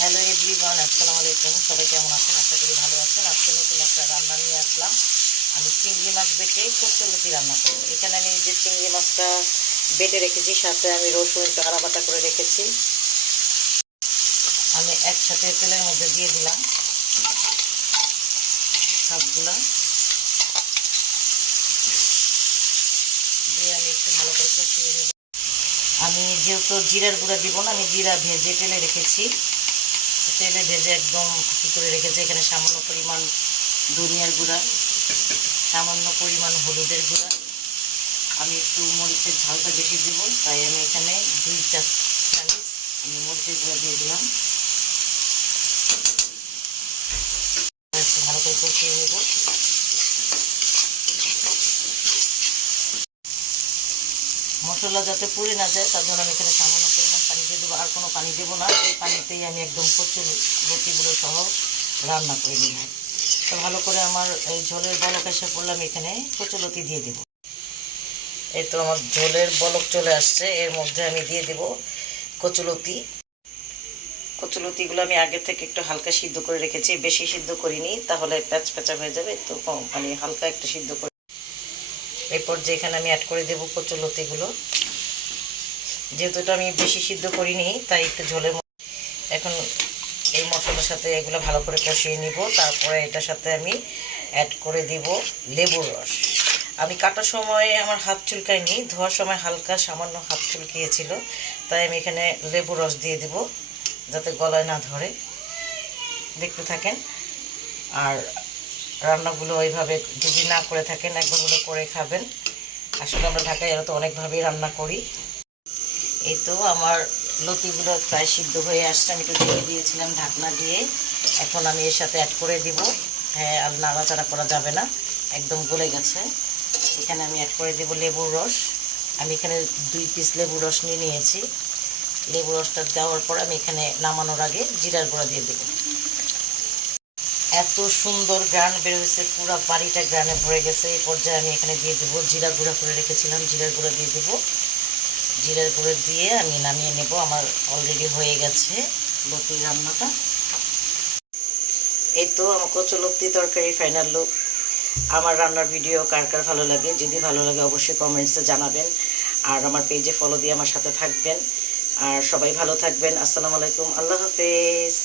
Hello everyone, আসসালামু আলাইকুম। সবাই কেমন আছেন? আশা করি ভালো আছেন। আজকে নতুন একটা রান্না নিয়ে আসলাম। আমি চিংড়ি মাছ বেটে কচুরলতি রান্না করব। এখানে আমি যে চিংড়ি মাছটা বেটে রেখেছি, সাথে আমি রসুন একটু আদা বাটা করে রেখেছি। আমি একসাথে তেলের মধ্যে দিয়ে দিলাম সবগুলা, দিয়ে আমি একটু ভালো করে কষিয়ে নেব। আমি যেহেতু জিরার গুঁড়া দিব না, আমি জিরা ভেজে তেলে রেখেছি। তেলে ভেজে একদম কী করে রেখেছি। এখানে সামান্য পরিমাণ ধনিয়ার গুঁড়া, সামান্য পরিমাণ হলুদের গুঁড়া, আমি একটু মরিচের ঝালটা বেশি দেব, তাই আমি এখানে 2 চামচ আমি মরিচের গুঁড়া দিয়ে দিলাম। একটু ভালো করে কষিয়ে নেব। মশলা যাতে পুড়ে না যায়, তার জন্য আমি এখানে সামান্য পরিমাণ পানি দিয়ে দেবো। আর কোনো পানি দেবো না, এই পানিতেই আমি একদম কচুরলতিগুলো সহ রান্না করে নিব। তো ভালো করে আমার এই ঝোলের বলক এসে পড়লে আমি এখানে কচুরলতি দিয়ে দেবো। এই তো আমার ঝোলের বলক চলে আসছে। এর মধ্যে আমি দিয়ে দেব কচুরলতি। কচুরলতিগুলো আমি আগে থেকে একটু হালকা সিদ্ধ করে রেখেছি, বেশি সিদ্ধ করিনি, তাহলে প্যাচপ্যাচা হয়ে যাবে। তো মানে হালকা একটু সিদ্ধ করে এরপর যে এখানে আমি অ্যাড করে দেব কচুরলতিগুলো। যেহেতু এটা আমি বেশি সিদ্ধ করিনি, তাই একটু ঝোলের এখন এই মশলার সাথে এগুলো ভালো করে কষিয়ে নিব। তারপরে এটার সাথে আমি অ্যাড করে দিব লেবুর রস। আমি কাটার সময় আমার হাত চুলকায়নি, ধোয়ার সময় হালকা সামান্য হাত চুলকিয়েছিল, তাই আমি এখানে লেবুর রস দিয়ে দিব যাতে গলায় না ধরে। দেখতে থাকেন। আর রান্নাগুলো ওইভাবে যদি না করে থাকেন, একবারগুলো করে খাবেন। আসলে আমরা ঢাকায় এরা তো অনেকভাবেই রান্না করি। এই তো আমার লতিগুলো প্রায় সিদ্ধ হয়ে আসছে। আমি একটু ঢেকে দিয়েছিলাম ঢাকনা দিয়ে। এখন আমি এর সাথে অ্যাড করে দিব। হ্যাঁ, আর নাড়াচাড়া করা যাবে না, একদম গলে গেছে। এখানে আমি অ্যাড করে দেব লেবুর রস। আমি এখানে 2 পিস লেবুর রস নিয়েছি। লেবুর রসটা দেওয়ার পর আমি এখানে নামানোর আগে জিরার গুঁড়া দিয়ে দেব। এত সুন্দর গ্রান বের হয়েছে, পুরো বাড়িটা গ্রানে ভরে গেছে। এই পর্যায়ে আমি এখানে দিয়ে দেবো জিরা গুঁড়া করে রেখেছিলাম, জিরার গুঁড়া দিয়ে দেবো। জিরার গুঁড়ো দিয়ে আমি নামিয়ে নেব। আমার অলরেডি হয়ে গেছে লতি রান্নাটা। এই তো আমার কচুরলতি তরকারি ফাইনাল লুক। আমার রান্নার ভিডিও কার কার ভালো লাগে, যদি ভালো লাগে অবশ্যই কমেন্টসে জানাবেন। আর আমার পেজে ফলো দিয়ে আমার সাথে থাকবেন। আর সবাই ভালো থাকবেন। আসসালামু আলাইকুম, আল্লাহ হাফেজ।